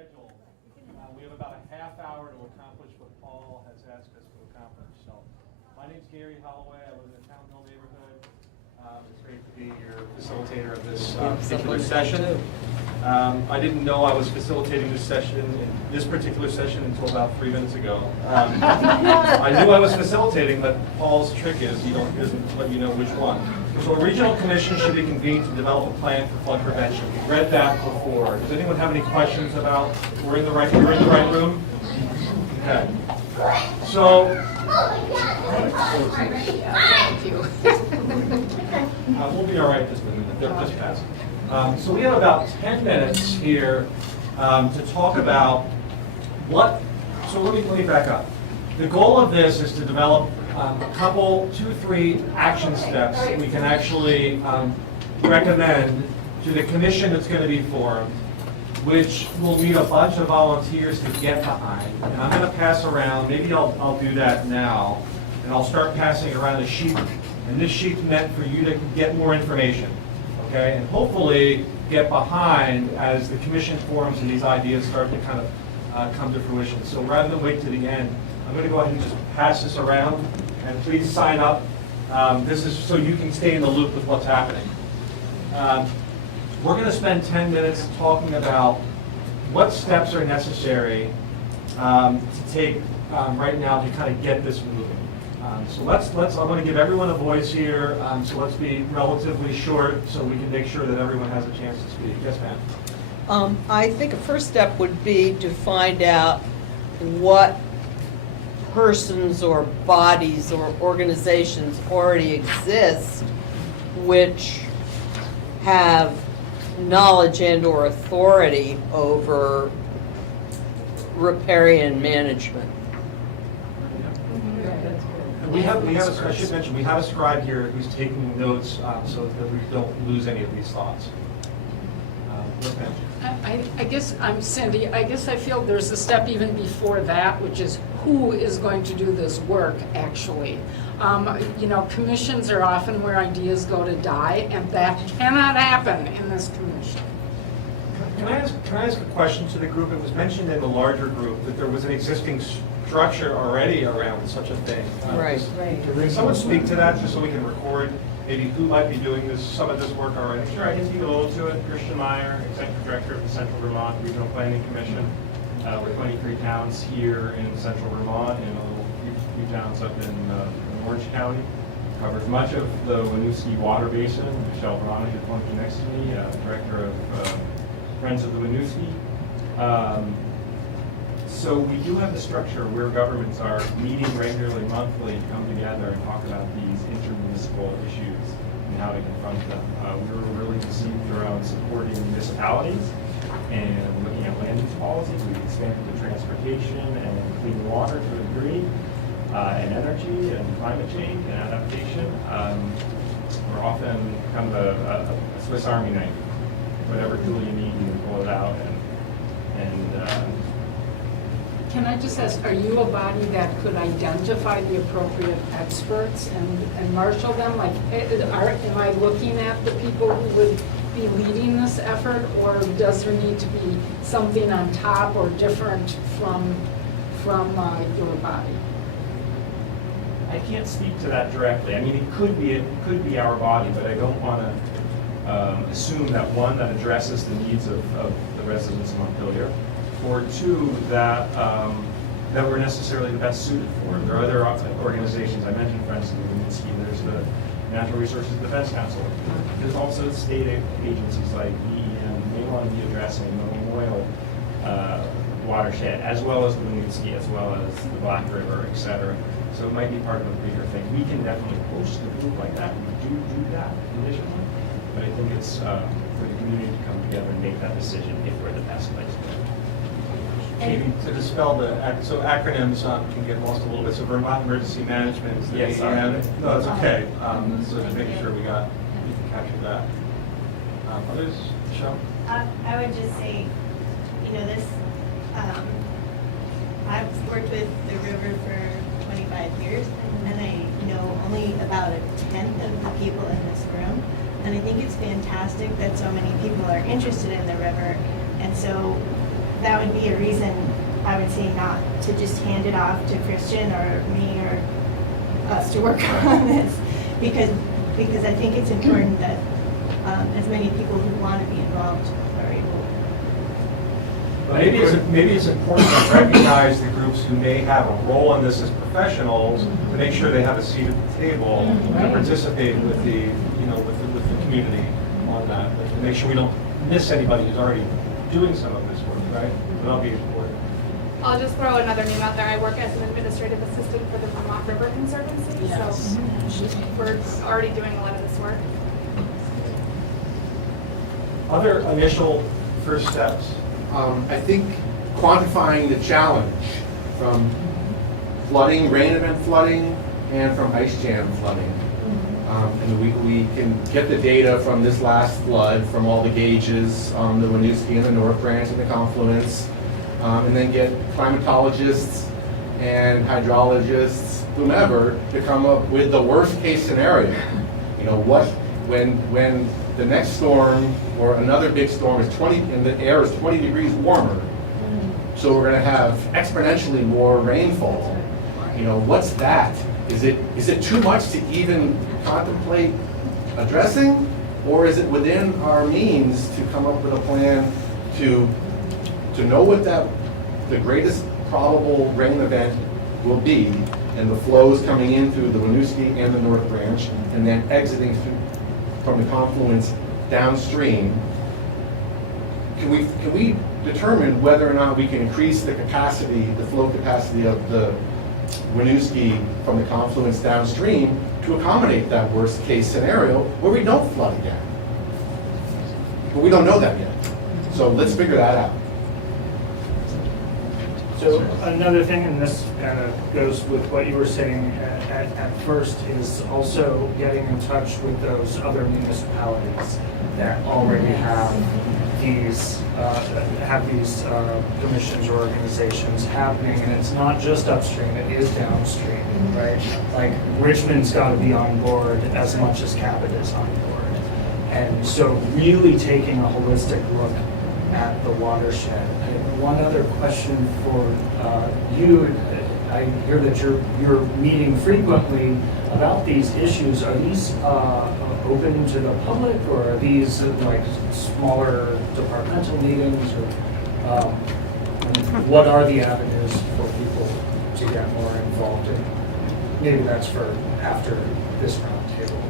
schedule. We have about a half hour to accomplish what Paul has asked us to accomplish. So, my name's Gary Holloway. I live in the Town Hill neighborhood. It's great to be your facilitator of this particular session. I didn't know I was facilitating this particular session until about 3 minutes ago. I knew I was facilitating, but Paul's trick is he doesn't let you know which one. So a regional commission should be convened to develop a plan for flood prevention. We read that before. Does anyone have any questions about, you're in the right room? Okay. So, we'll be all right just a minute. They're just passing. So we have about 10 minutes here to talk about what, so let me back up. The goal of this is to develop a couple, 2-3 action steps that we can actually recommend to the commission that's going to be formed, which will need a bunch of volunteers to get behind. And I'm going to pass around, maybe I'll do that now, and I'll start passing around a sheet. And this sheet's meant for you to get more information, okay? And hopefully get behind as the commission forms and these ideas start to kind of come to fruition. So rather than wait to the end, I'm going to go ahead and just pass this around, and please sign up. This is so you can stay in the loop with what's happening. We're going to spend 10 minutes talking about what steps are necessary to take right now to kind of get this moving. So I'm going to give everyone a voice here, so let's be relatively short so we can make sure that everyone has a chance to speak. Yes, ma'am. I think a first step would be to find out what persons or bodies or organizations already exist which have knowledge and or authority over riparian management. I should mention, we have a scribe here who's taking notes so that we don't lose any of these thoughts. Yes, ma'am. I guess I'm Cindy. I guess I feel there's a step even before that, which is who is going to do this work actually. You know, commissions are often where ideas go to die, and that cannot happen in this commission. Can I ask a question to the group? It was mentioned in the larger group that there was an existing structure already around such a thing. Right. Can someone speak to that just so we can record maybe who might be doing some of this work already? Sure, I can speak a little to it. Christian Meyer, Executive Director of the Central Vermont Regional Planning Commission. We're 23 towns here in Central Vermont and a few towns up in Orange County. Covers much of the Winooski Water Basin. Michelle Veronica Plunky next to me, Director of Friends of the Winooski. So we do have the structure where governments are meeting regularly, monthly, to come together and talk about these intermunicipal issues and how to confront them. We were really conceived around supporting municipalities and looking at land use policies. We've expanded to transportation and clean water to a degree, and energy and climate change and adaptation. We're often kind of a Swiss Army knife. Whatever tool you need, you can pull it out and Can I just ask, are you a body that could identify the appropriate experts and marshal them? Like, am I looking at the people who would be leading this effort, or does there need to be something on top or different from your body? I can't speak to that directly. I mean, it could be our body, but I don't want to assume that one, that addresses the needs of the residents of Montpelier, or two, that we're necessarily the best suited for. There are other organizations. I mentioned Friends of the Winooski. There's the Natural Resources Defense Council. There's also state agencies like DEM. They want to be addressing the Memorial watershed, as well as the Winooski, as well as the Black River, etc. So it might be part of a bigger thing. We can definitely host a group like that. We do that conditionally, but I think it's for the community to come together and make that decision if we're the best place to go. Maybe to dispel so acronyms can get lost a little bit. So Vermont Emergency Management is the Yes, sorry. No, it's okay. So just making sure we can capture that. Others, Michelle? I would just say, you know, this, I've worked with the river for 25 years, and I know only about a tenth of the people in this room. And I think it's fantastic that so many people are interested in the river. And so that would be a reason I would say not to just hand it off to Christian or me or us to work on this, because I think it's important that as many people who want to be involved are able. Maybe it's important to recognize the groups who may have a role in this as professionals, to make sure they have a seat at the table and participate with the, with the community on that, to make sure we don't miss anybody who's already doing some of this work, right? That'll be important. I'll just throw another name out there. I work as an administrative assistant for the Vermont River Conservancy, so we're already doing a lot of this work. Other initial first steps? I think quantifying the challenge from flooding, rain event flooding, and from ice jam flooding. And we can get the data from this last flood, from all the gauges on the Winooski and the North Branch and the confluence, and then get climatologists and hydrologists, whomever, to come up with the worst case scenario. When the next storm or another big storm is 20, and the air is 20 degrees warmer, so we're going to have exponentially more rainfall. What's that? Is it too much to even contemplate addressing, or is it within our means to come up with a plan to know what the greatest probable rain event will be, and the flows coming in through the Winooski and the North Branch, and then exiting from the confluence downstream? Can we determine whether or not we can increase the capacity, the flow capacity of the Winooski from the confluence downstream to accommodate that worst case scenario where we don't flood again? But we don't know that yet. So let's figure that out. So another thing, and this kind of goes with what you were saying at first, is also getting in touch with those other municipalities that already have these commissions or organizations happening, and it's not just upstream, it is downstream, right? Like Richmond's got to be on board as much as Cabot is on board. And so really taking a holistic look at the watershed. One other question for you. I hear that you're meeting frequently about these issues. Are these open to the public, or are these like smaller departmental meetings, or what are the avenues for people to get more involved in? Maybe that's for after this roundtable.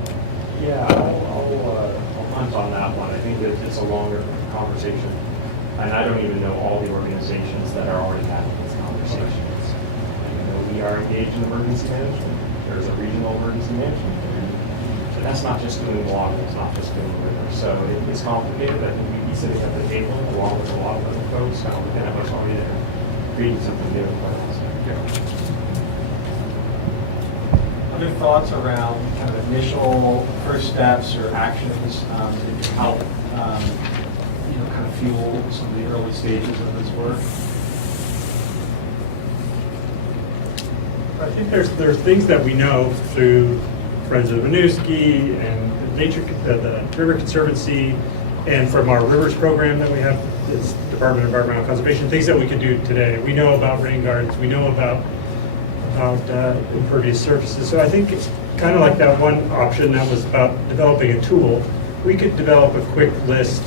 Yeah, I'll punt on that one. I think that it's a longer conversation. And I don't even know all the organizations that are already having these conversations. We are engaged in emergency management. There's a regional emergency management plan. But that's not just doing water, it's not just doing river. So it's complicated. I think we'd be sitting at the table along with a lot of other folks, kind of looking at what's already there, creating something new. Other thoughts around kind of initial first steps or actions that can help kind of fuel some of the early stages of this work? I think there's things that we know through Friends of Winooski and the River Conservancy, and from our rivers program that we have, this Department of Environmental Conservation, things that we can do today. We know about rain gardens, we know about impervious surfaces. So I think it's kind of like that one option that was about developing a tool. We could develop a quick list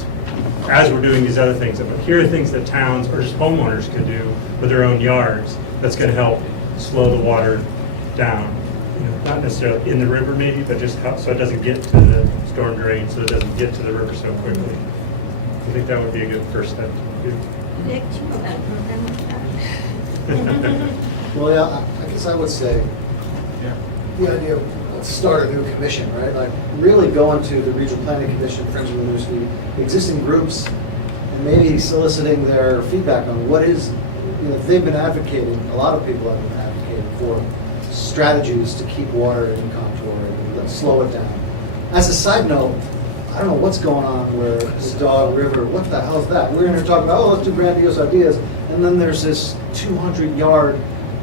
as we're doing these other things. But here are things that towns or just homeowners can do with their own yards that's going to help slow the water down. Not necessarily in the river maybe, but just so it doesn't get to the storm drain, so it doesn't get to the river so quickly. I think that would be a good first step. Nick, do you know that program like that? Well, yeah, I guess I would say the idea of let's start a new commission, right? Like really go into the Regional Planning Commission, Friends of Winooski, existing groups, and maybe soliciting their feedback on what is, they've been advocating, a lot of people have been advocating for strategies to keep water in contour and slow it down. As a side note, I don't know what's going on where the Dog River, what the hell is that? We're going to talk about, let's do grandiose ideas, and then there's this 200-yard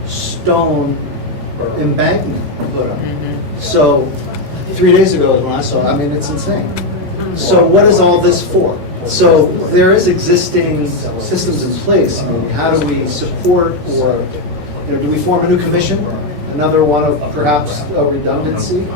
stone embankment put up. So 3 days ago is when I saw it. I mean, it's insane. So what is all this for? So there is existing systems in place. I mean, how do we support or, do we form a new commission? Another one of perhaps a redundancy?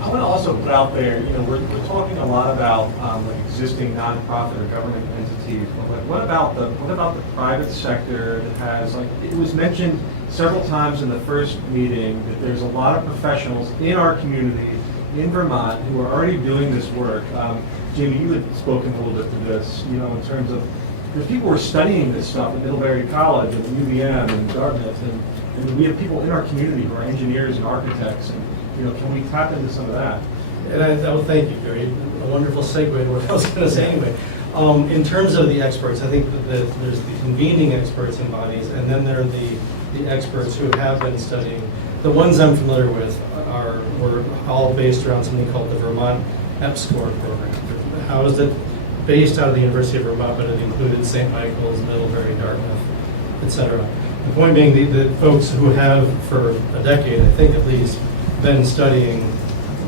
I want to also put out there, we're talking a lot about like existing nonprofit or government entities, but like, what about the private sector that has, like, it was mentioned several times in the first meeting that there's a lot of professionals in our community in Vermont who are already doing this work. Jamie, you had spoken a little bit to this, in terms of, there's people who are studying this stuff at Middlebury College and UVM and Dartmouth, and we have people in our community who are engineers and architects, and can we tap into some of that? And I will thank you, Gary. A wonderful segue to what I was going to say anyway. In terms of the experts, I think that there's the convening experts and bodies, and then there are the experts who have been studying. The ones I'm familiar with were all based around something called the Vermont EPSCoR program. How is it based out of the University of Vermont, but it included St. Michael's, Middlebury, Dartmouth, etc. The point being, the folks who have for a decade, I think at least, been studying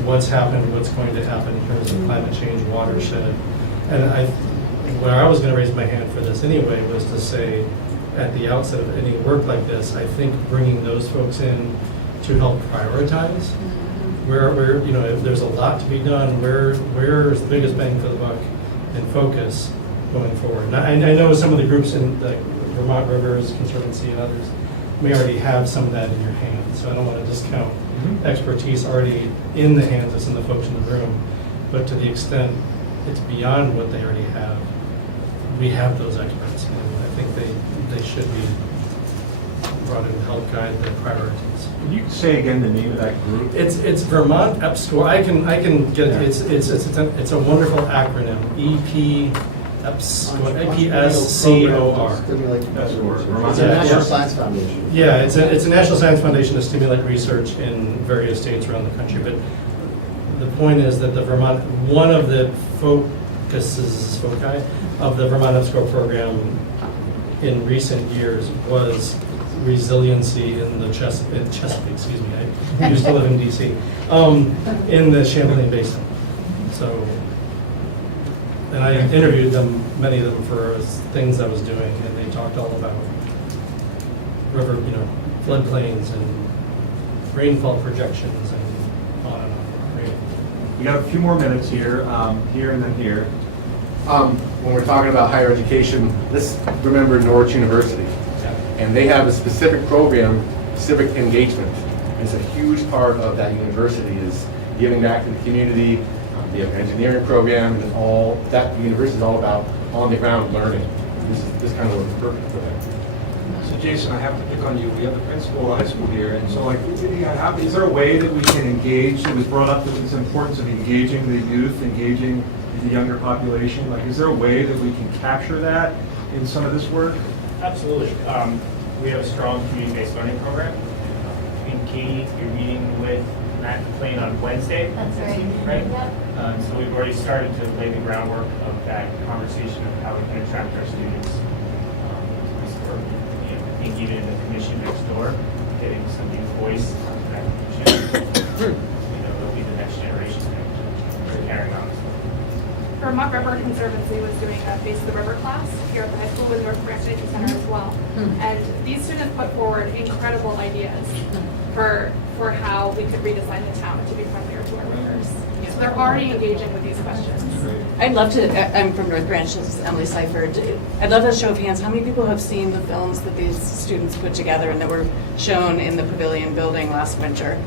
what's happened, what's going to happen in terms of climate change, watershed. And where I was going to raise my hand for this anyway was to say, at the outset of any work like this, I think bringing those folks in to help prioritize where if there's a lot to be done, where's the biggest bang for the buck, and focus going forward. And I know some of the groups in the Vermont Rivers Conservancy and others may already have some of that in your hands, so I don't want to discount expertise already in the hands of some of the folks in the room, but to the extent it's beyond what they already have, we have those experts, and I think they should be brought in to help guide the priorities. Can you say again the name of that group? It's Vermont EPSCoR. I can get it's a wonderful acronym. EPSCOR. It's a National Science Foundation. Yeah, it's a National Science Foundation to stimulate research in various states around the country. But the point is that one of the foci of the Vermont EPSCoR program in recent years was resiliency in the Chesapeake, excuse me, I used to live in DC, in the Champlain Basin. So, and I interviewed many of them for things I was doing, and they talked all about river, floodplains and rainfall projections and on and on. Great. We got a few more minutes here, here and then here. When we're talking about higher education, let's remember Norwich University. And they have a specific program, civic engagement. It's a huge part of that university is giving back to the community. They have an engineering program, and all that university is all about on-the-ground learning. This kind of works perfect for them. So Jason, I have to pick on you. We have the principal of high school here, and so is there a way that we can engage? It was brought up that it's importance of engaging the youth, engaging the younger population. Like, is there a way that we can capture that in some of this work? Absolutely. We have a strong community-based learning program. And Katie, you're meeting with Matt McLean on Wednesday. That's right? Yep. So we've already started to lay the groundwork of that conversation of how we can attract our students. I think even in the commission next door, getting some new voice onto that commission, they'll be the next generation that carrying on. Vermont River Conservancy was doing a Face of the River class here at the high school with North Branch Nature Center as well. And these students put forward incredible ideas for how we could redesign the town to be friendlier to our rivers. So they're already engaging with these questions. I'd love to, I'm from North Branch, this is Emily Seifert. I'd love to show of hands, how many people have seen the films that these students put together and that were shown in the Pavilion building last winter?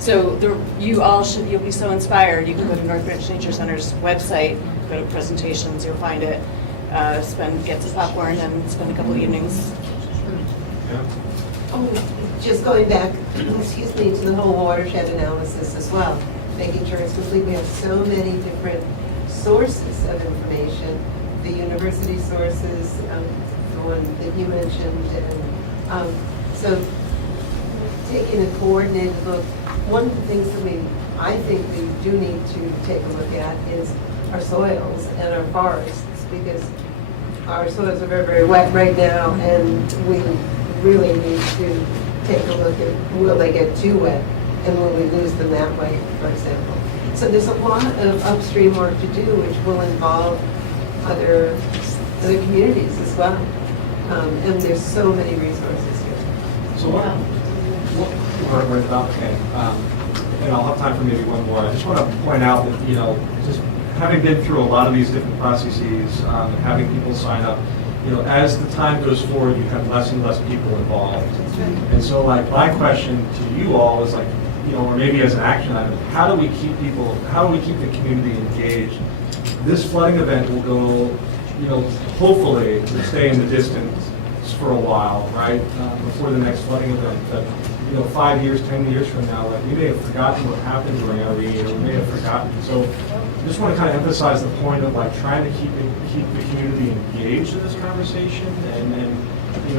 So you'll be so inspired. You can go to North Branch Nature Center's website, go to presentations, you'll find it, get some popcorn and spend a couple evenings. Just going back, excuse me, to the whole watershed analysis as well, making sure it's complete. We have so many different sources of information, the university sources, the one that you mentioned, and so taking a coordinated look. One of the things that I think we do need to take a look at is our soils and our forests, because our soils are very, very wet right now, and we really need to take a look at, will they get too wet, and will we lose them that way, for example. So there's a lot of upstream work to do, which will involve other communities as well. And there's so many resources here. So we're about, okay, andLl have time for maybe one more. I just want to point out that, just having been through a lot of these different processes, and having people sign up, as the time goes forward, you have less and less people involved. And so like my question to you all is like, or maybe as an action item, how do we keep the community engaged? This flooding event will go, hopefully stay in the distance for a while, right? Before the next flooding event. But, 5 years, 10 years from now, like we may have forgotten what happened during our year, we may have forgotten. So I just want to kind of emphasize the point of like trying to keep the community engaged in this conversation, and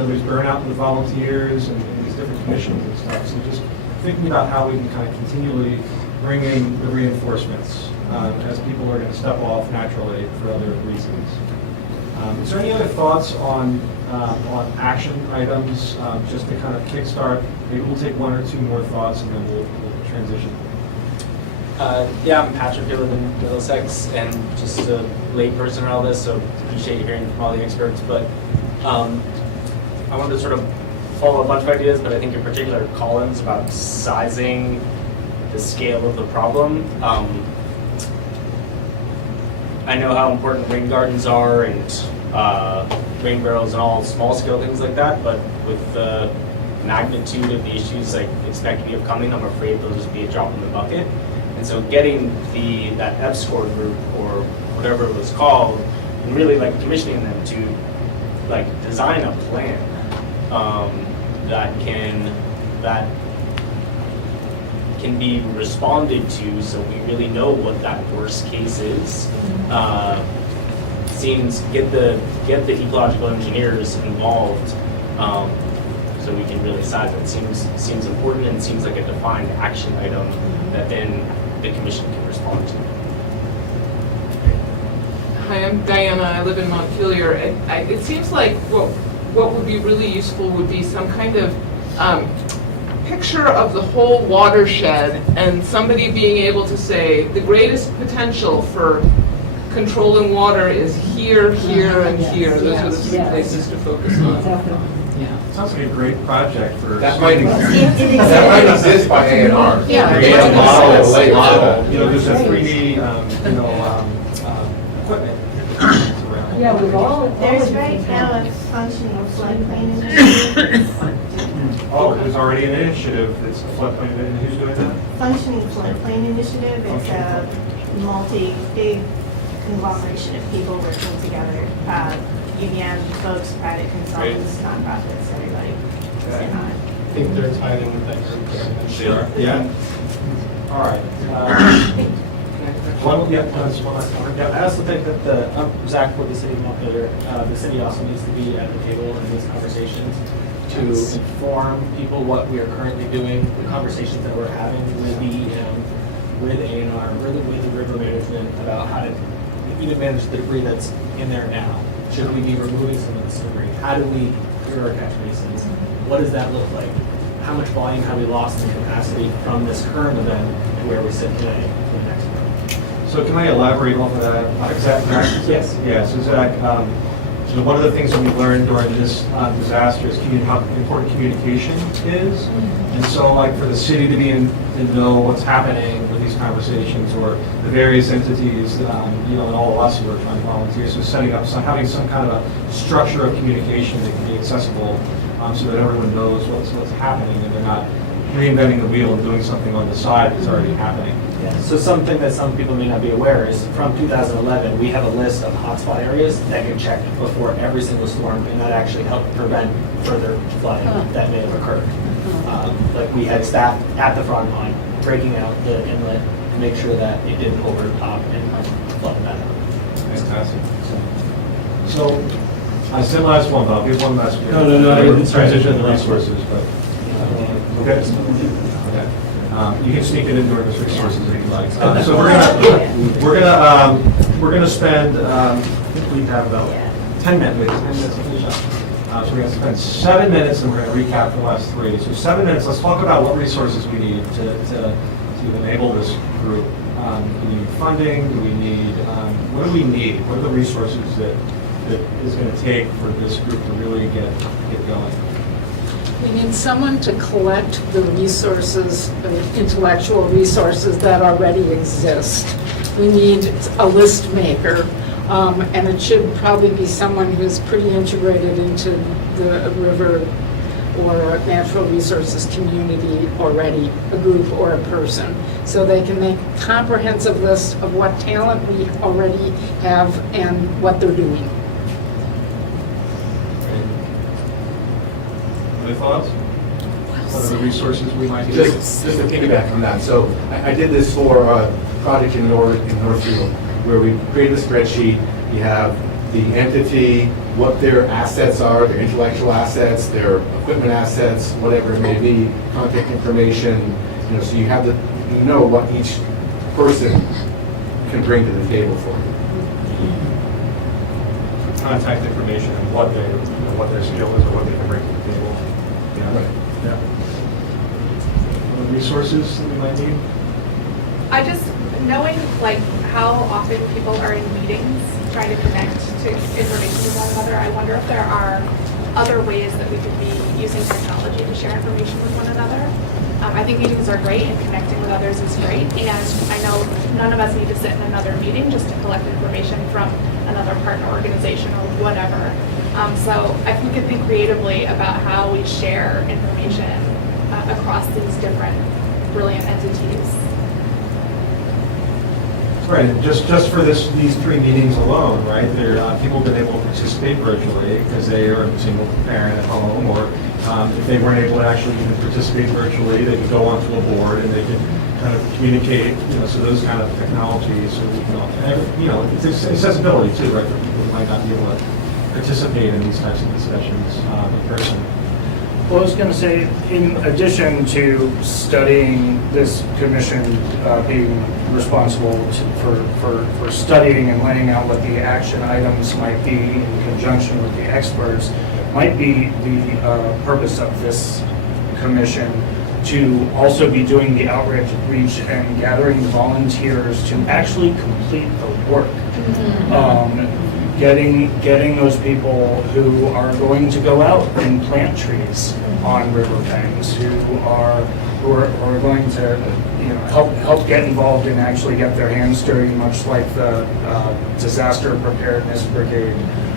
there's burnout in the volunteers and these different commissions and stuff. So just thinking about how we can kind of continually bring in the reinforcements as people are going to step off naturally for other reasons. Is there any other thoughts on action items, just to kind of kickstart? Maybe we'll take one or two more thoughts and then we'll transition. Yeah, I'm Patrick here in Middlesex and just a lay person in all this, so appreciate hearing from all the experts. But I wanted to sort of follow a bunch of ideas, but I think in particular Colin's about sizing the scale of the problem. I know how important rain gardens are and rain barrels and all small scale things like that, but with the magnitude of the issues like expected to be upcoming, I'm afraid they'll just be a drop in the bucket. And so getting that EPSCOR group or whatever it was called, and really like commissioning them to like design a plan that can be responded to, so we really know what that worst case is. Get the ecological engineers involved, so we can really size it. Seems important and seems like a defined action item that then the commission can respond to. Hi, I'm Diana. I live in Montpelier. It seems like what would be really useful would be some kind of picture of the whole watershed and somebody being able to say the greatest potential for controlling water is here, here, and here. Those are the three places to focus on. Yeah. Sounds like a great project for. That might exist by A&R. Yeah. Create a model later. There's a 3D, equipment. Yeah, we've all. There's right now a functional floodplain initiative. Oh, there's already an initiative that's a floodplain, and who's doing that? Functioning floodplain initiative, it's a big conglomeration of people working together. UVM folks, private consultants, nonprofits, everybody. I think they're tied in with that group. Sure. Yeah. All right. I also think that Zach with the city of Montpelier, the city also needs to be at the table in these conversations to inform people what we are currently doing, the conversations that we're having with DEM, with A&R, with the river management about how to even manage the debris that's in there now. Should we be removing some of this debris? How do we clear our catch basins? What does that look like? How much volume have we lost in capacity from this current event to where we sit today for the next one? So can I elaborate on that? Zach? Yes. Yeah, so Zach, one of the things that we learned during this disaster is how important communication is. And so like for the city to know what's happening with these conversations, or the various entities, and all of us who are trying to volunteer, so having some kind of a structure of communication that can be accessible, so that everyone knows what's happening and they're not reinventing the wheel and doing something on the side that's already happening. Yeah. So something that some people may not be aware is from 2011, we have a list of hotspot areas that get checked before every single storm, and that actually helped prevent further flooding that may have occurred. Like we had staff at the front line breaking out the inlet to make sure that it didn't overtop and flood that out. Fantastic. So I said last one, but I'll give one last. No, I didn't transition the resources, but okay. You can sneak it in during the resources if you like. So we're gonna spend. I think we have about 10 minutes. 10 minutes to finish up. So we're gonna spend 7 minutes, and we're gonna recap the last 3. So 7 minutes. Let's talk about what resources we need to enable this group. Do we need funding? Do we need, what do we need? What are the resources that is going to take for this group to really get going? We need someone to collect the resources, the intellectual resources that already exist. We need a list maker, and it should probably be someone who's pretty integrated into the river or natural resources community already, a group or a person, so they can make a comprehensive list of what talent we already have and what they're doing. Any thoughts? What are the resources we might use? Just to piggyback on that, so I did this for a project in Northfield, where we created a spreadsheet. You have the entity, what their assets are, their intellectual assets, their equipment assets, whatever it may be, contact information, so you have you know what each person can bring to the table for you. Contact information and what their skill is or what they can bring to the table. Yeah. Right. Yeah. What resources that we might need? I just, knowing like how often people are in meetings trying to connect to information with one another, I wonder if there are other ways that we could be using technology to share information with one another. I think meetings are great and connecting with others is great, and I know none of us need to sit in another meeting just to collect information from another partner organization or whatever. So I think we could think creatively about how we share information across these different brilliant entities. Right, and just for these 3 meetings alone, right, people have been able to participate virtually because they are a single parent at home, or if they weren't able to actually even participate virtually, they could go onto a board and they could kind of communicate, so those kind of technologies, so we can, it's accessibility too, right, for people who might not be able to participate in these types of discussions in person. Well, I was going to say, in addition to studying this commission being responsible for studying and laying out what the action items might be in conjunction with the experts, might be the purpose of this commission to also be doing the outreach and gathering volunteers to actually complete the work. Getting those people who are going to go out and plant trees on riverbanks, who are going to help get involved and actually get their hands dirty, much like the disaster preparedness brigade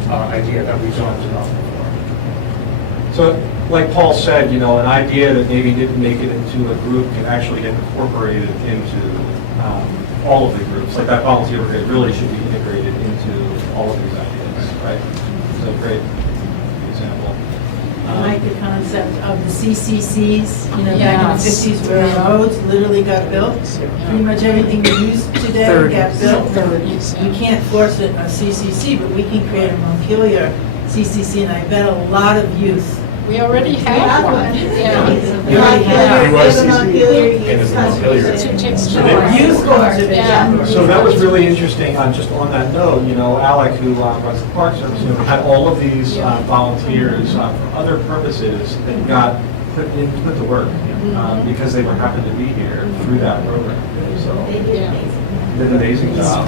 idea that we talked about before. So, like Paul said, an idea that maybe didn't make it into a group can actually get incorporated into all of the groups. Like that volunteer brigade really should be integrated into all of these ideas, right? So great example. I like the concept of the CCCs, back in the Yes. 50s where roads literally got built. Pretty much everything we use today got built. We can't force it on CCC, but we can create a Montpelier CCC, and I bet a lot of youth. We already have one. Yeah. We already have. Youth conservation. So that was really interesting, just on that note, Alec, who runs the Park Service, had all of these volunteers for other purposes that got put to work because they were happened to be here through that program. So they did an amazing job.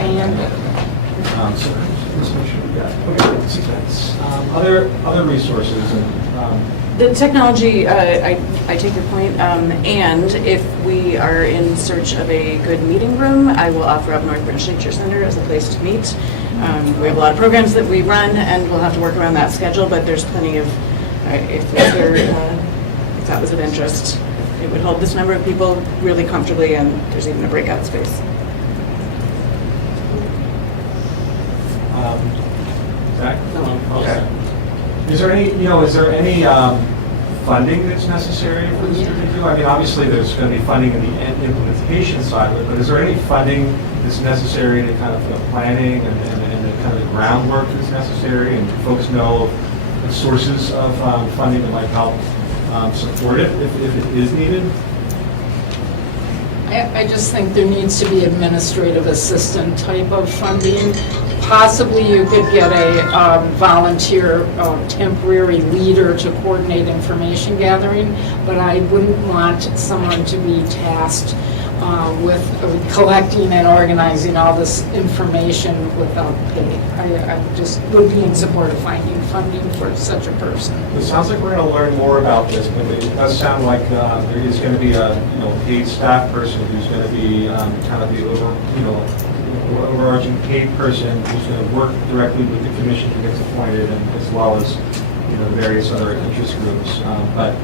So let's make sure we got, okay, success. Other resources and The technology, I take your point, and if we are in search of a good meeting room, I will offer up North Branch Nature Center as a place to meet. We have a lot of programs that we run, and we'll have to work around that schedule, but there's plenty of, if that was of interest, it would hold this number of people really comfortably, and there's even a breakout space. Zach? No. Okay. Is there any funding that's necessary for this particular? I mean, obviously there's going to be funding in the implementation side of it, but is there any funding that's necessary to kind of planning and the kind of the groundwork that's necessary, and folks know the sources of funding that might help support it if it is needed? I just think there needs to be administrative assistant type of funding. Possibly you could get a volunteer temporary leader to coordinate information gathering, but I wouldn't want someone to be tasked with collecting and organizing all this information without pay. I just would be in support of finding funding for such a person. It sounds like we're going to learn more about this, but it does sound like there is going to be a paid staff person who's going to be kind of the overarching paid person who's going to work directly with the commission who gets appointed, and as well as various other interest groups. But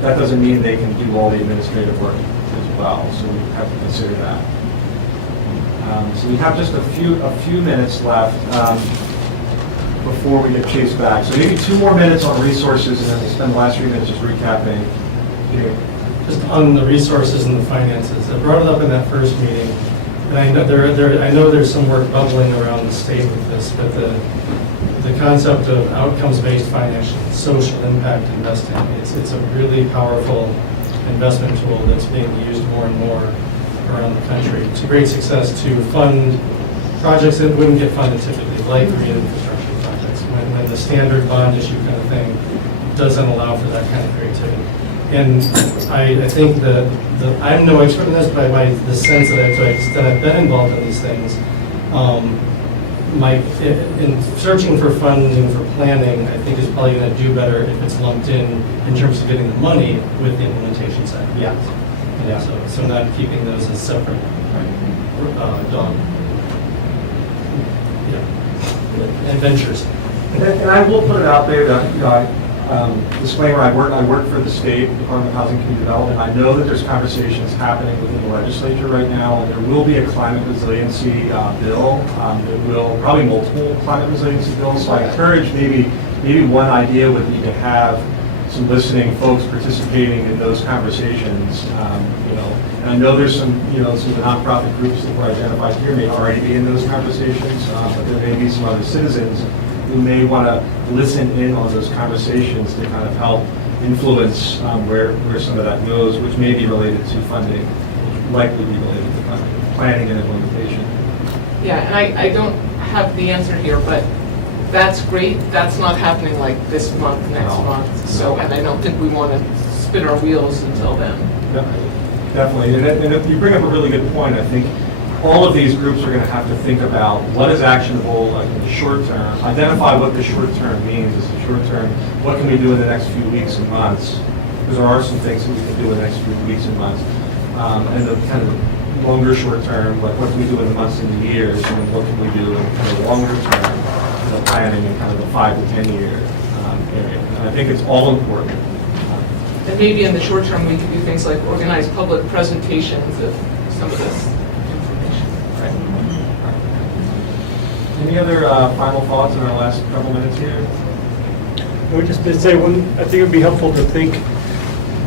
that doesn't mean they can do all the administrative work as well, so we have to consider that. So we have just a few minutes left before we get chased back. So maybe 2 more minutes on resources, and then we'll spend the last 3 minutes just recapping. Just on the resources and the finances, I brought it up in that first meeting, and I know I know there's some work bubbling around the state with this, but the concept of outcomes-based financial social impact investing, it's a really powerful investment tool that's being used more and more around the country. It's a great success to fund projects that wouldn't get funded typically, like green infrastructure projects, when the standard bond issue kind of thing doesn't allow for that kind of creativity. And I think that I'm no expert in this, but the sense that to the extent I've been involved in these things, in searching for funding for planning, I think is probably going to do better if it's lumped in terms of getting the money with the implementation side. Yeah. So not keeping those as separate adventures. And I will put it out there that, disclaimer, I work for the State Department of Housing and Community Development. I know that there's conversations happening within the legislature right now, and there will be a climate resiliency bill. There will probably multiple climate resiliency bills. So I encourage maybe one idea would be to have some listening folks participating in those conversations. And I know there's some of the nonprofit groups that were identified here may already be in those conversations, but there may be some other citizens who may want to listen in on those conversations to kind of help influence where some of that goes, which may be related to funding, which likely be related to funding, planning and implementation. Yeah, and I don't have the answer here, but that's great. That's not happening like this month, next month. So, and I don't think we want to spin our wheels until then. Definitely. And if you bring up a really good point, I think all of these groups are going to have to think about what is actionable like in the short term, identify what the short term means. Is the short term, what can we do in the next few weeks and months? Because there are some things that we can do in the next few weeks and months. And the kind of longer short term, like what can we do in the months and the years, and what can we do in kind of longer term, planning in kind of the 5 to 10 year area. And I think it's all important. And maybe in the short term, we could do things like organize public presentations of some of this information. Right. Any other final thoughts in our last couple minutes here? I would just say I think it would be helpful to think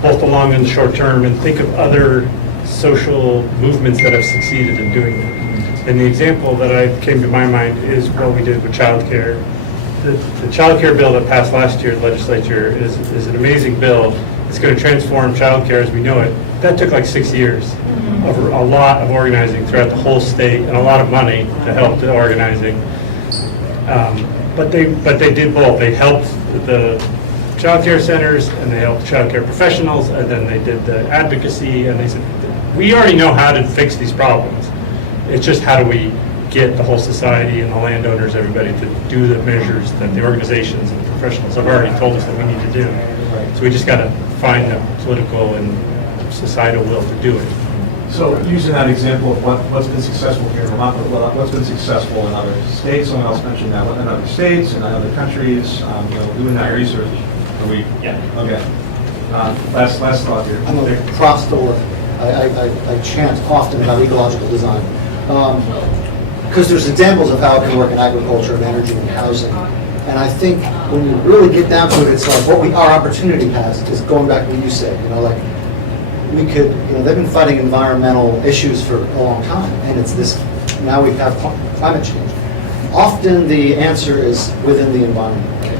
both the long and the short term and think of other social movements that have succeeded in doing that. And the example that came to my mind is what we did with childcare. The childcare bill that passed last year in the legislature is an amazing bill. It's going to transform childcare as we know it. That took like 6 years of a lot of organizing throughout the whole state and a lot of money to help the organizing. But they did both. They helped the childcare centers and they helped childcare professionals, and then they did the advocacy, and they said, we already know how to fix these problems. It's just how do we get the whole society and the landowners, everybody, to do the measures that the organizations and the professionals have already told us that we need to do. So we just got to find the political and societal will to do it. So using that example of what's been successful here in Vermont, but what's been successful in other states, someone else mentioned that, in other states and other countries, doing that research. Are we? Yeah. Okay. Last thought here. I'm across the board. I chant often about ecological design. Because there's examples of how it can work in agriculture and energy and housing. And I think when you really get down to it, it's like what our opportunity has is going back to what you said, we could, they've been fighting environmental issues for a long time, and it's this, now we have climate change. Often the answer is within the environment, right?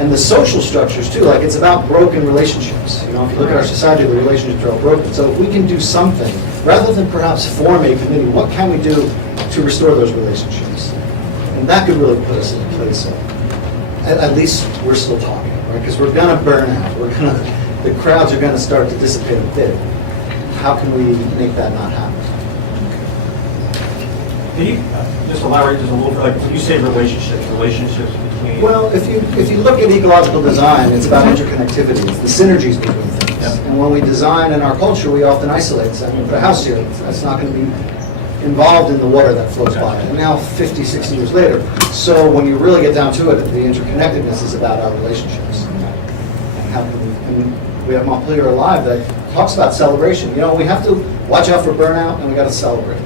And the social structures too, like it's about broken relationships. If you look at our society, the relationships are all broken. So if we can do something, rather than perhaps form a committee, what can we do to restore those relationships? And that could really put us in a place of, at least we're still talking, right? Because we're gonna burn out. The crowds are gonna start to dissipate a bit. how can we make that not happen? Can you just elaborate just a little bit, like, when you say relationships between? Well, if you look at ecological design, it's about interconnectivity, it's the synergies between things. Yep. And when we design in our culture, we often isolate. So I'm going to put a house here, that's not going to be involved in the water that flows by it. And now 50, 60 years later. So when you really get down to it, the interconnectedness is about our relationships. And how can we have Montpelier Alive that talks about celebration. You know, we have to watch out for burnout and we got to celebrate.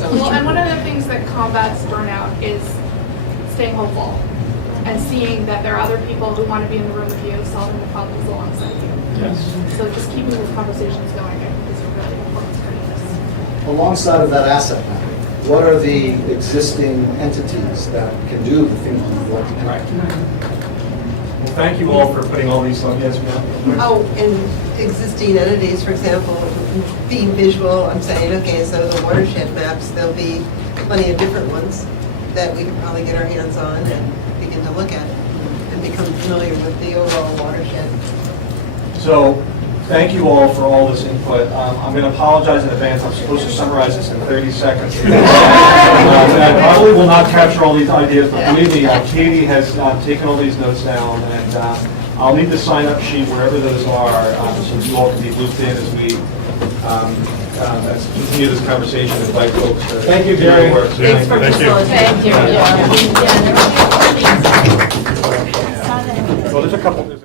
Well, and one of the things that combats burnout is staying hopeful and seeing that there are other people who want to be in the room with you, solving the problems alongside you. Yes. So just keeping those conversations going, I think, is a really important part of this. Alongside of that asset mapping, what are the existing entities that can do the things we'd like to do? Right. Well, thank you all for putting all these, yes, ma'am. Oh, and existing entities, for example, being visual, I'm saying, okay, so the watershed maps, there'll be plenty of different ones that we can probably get our hands on and begin to look at and become familiar with the overall watershed. So, thank you all for all this input. I'm going to apologize in advance. I'm supposed to summarize this in 30 seconds. And I probably will not capture all these ideas, but believe me, Katie has taken all these notes down, and I'll need the sign-up sheet wherever those are, so you all can be looped in as we continue this conversation and invite folks to Thank you, do their Jerry. work. Thanks for facilitating. Well, there's a couple.